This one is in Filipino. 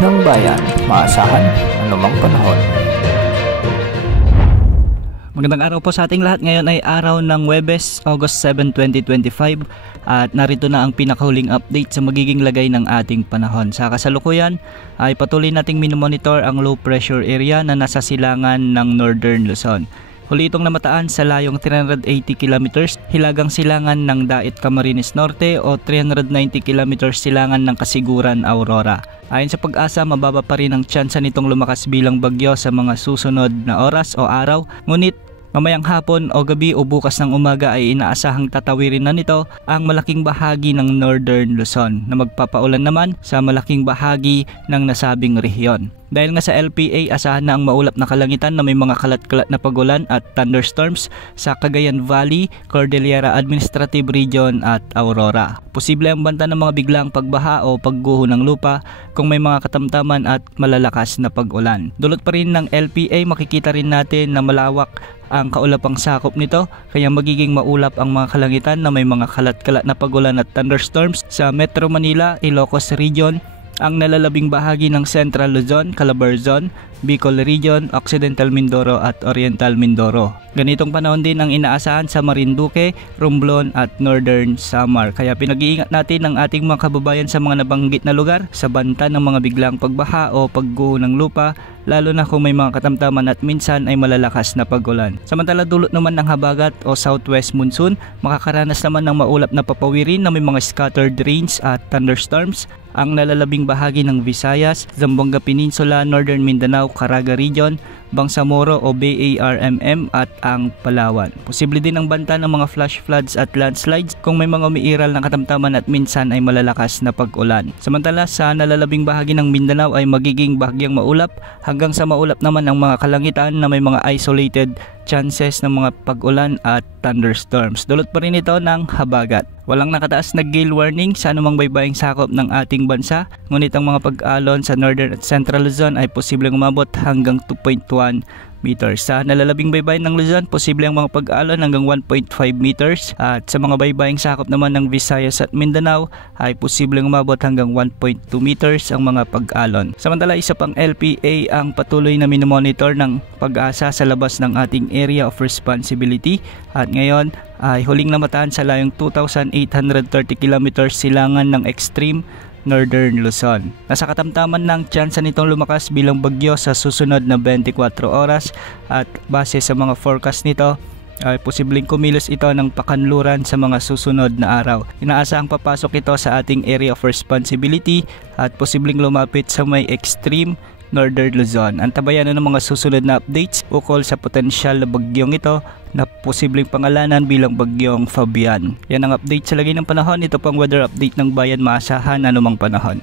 ng bayan, maasahan anumang panahon. Magandang araw po sa ating lahat. Ngayon ay araw ng Huwebes, August 7, 2025 at narito na ang pinakahuling update sa magiging lagay ng ating panahon. Sa kasalukuyan ay patuloy nating minomonitor ang low pressure area na nasa silangan ng Northern Luzon. Huli itong namataan sa layong 380 kilometers hilagang silangan ng Dait Camarines Norte o 390 kilometers silangan ng Kasiguran, Aurora. Ayon sa Pag-asa, mababa pa rin ang tsansa nitong lumakas bilang bagyo sa mga susunod na oras o araw. Ngunit mamayang hapon o gabi o bukas ng umaga ay inaasahang tatawirin na nito ang malaking bahagi ng Northern Luzon na magpapaulan naman sa malaking bahagi ng nasabing rehiyon. Dahil nga sa LPA, asahan na ang maulap na kalangitan na may mga kalat-kalat na pagulan at thunderstorms sa Cagayan Valley, Cordillera Administrative Region at Aurora. Posible ang banta ng mga biglang pagbaha o pagguho ng lupa kung may mga katamtaman at malalakas na pag-ulan. Dulot pa rin ng LPA, makikita rin natin na malawak ang kaulapang sakop nito kaya magiging maulap ang mga kalangitan na may mga kalat-kalat na pagulan at thunderstorms sa Metro Manila, Ilocos Region, ang nalalabing bahagi ng Central Luzon, Calabarzon, Bicol Region, Occidental Mindoro at Oriental Mindoro. Ganitong panahon din ang inaasahan sa Marinduque, Romblon at Northern Samar. Kaya pinag-iingat natin ang ating mga kababayan sa mga nabanggit na lugar sa banta ng mga biglang pagbaha o pagguho ng lupa, lalo na kung may mga katamtaman at minsan ay malalakas na pag-ulan. Samantala, dulot naman ng habagat o southwest monsoon, makakaranas naman ng maulap na papawirin na may mga scattered rains at thunderstorms ang nalalabing bahagi ng Visayas, Zamboanga Peninsula, Northern Mindanao, Caraga Region, Bangsamoro o BARMM at ang Palawan. Posible din ang banta ng mga flash floods at landslides kung may mga umiiral na katamtaman at minsan ay malalakas na pag-ulan. Samantala, sa nalalabing bahagi ng Mindanao ay magiging bahagyang maulap hanggang sa maulap naman ang mga kalangitan na may mga isolated chances ng mga pag-ulan at thunderstorms. Dulot pa rin ito ng habagat. Walang nakataas na gale warning sa anumang baybaying sakop ng ating bansa, ngunit ang mga pag-alon sa Northern at Central Luzon ay posibleng umabot hanggang 2.1 meters. Sa nalalabing baybayin ng Luzon, posible ang mga pag-alon hanggang 1.5 meters at sa mga baybaying sakop naman ng Visayas at Mindanao ay posibleng umabot hanggang 1.2 meters ang mga pag-alon. Samantala, isa pang LPA ang patuloy na minomonitor ng Pag-asa sa labas ng ating area of responsibility at ngayon ay huling namataan sa layong 2,830 kilometers silangan ng extreme Northern Luzon. Nasa katamtaman ng tsansa nitong lumakas bilang bagyo sa susunod na 24 oras at base sa mga forecast nito ay posibleng kumilos ito ng pakanluran sa mga susunod na araw. Inaasahang papasok ito sa ating area of responsibility at posibleng lumapit sa may extreme Northern Luzon. Antabayan na ng mga susunod na updates ukol sa potensyal na bagyong ito na posibleng pangalanan bilang bagyong Fabian. Yan ang update sa lagay ng panahon. Ito pang weather update ng bayan, maasahan anumang panahon.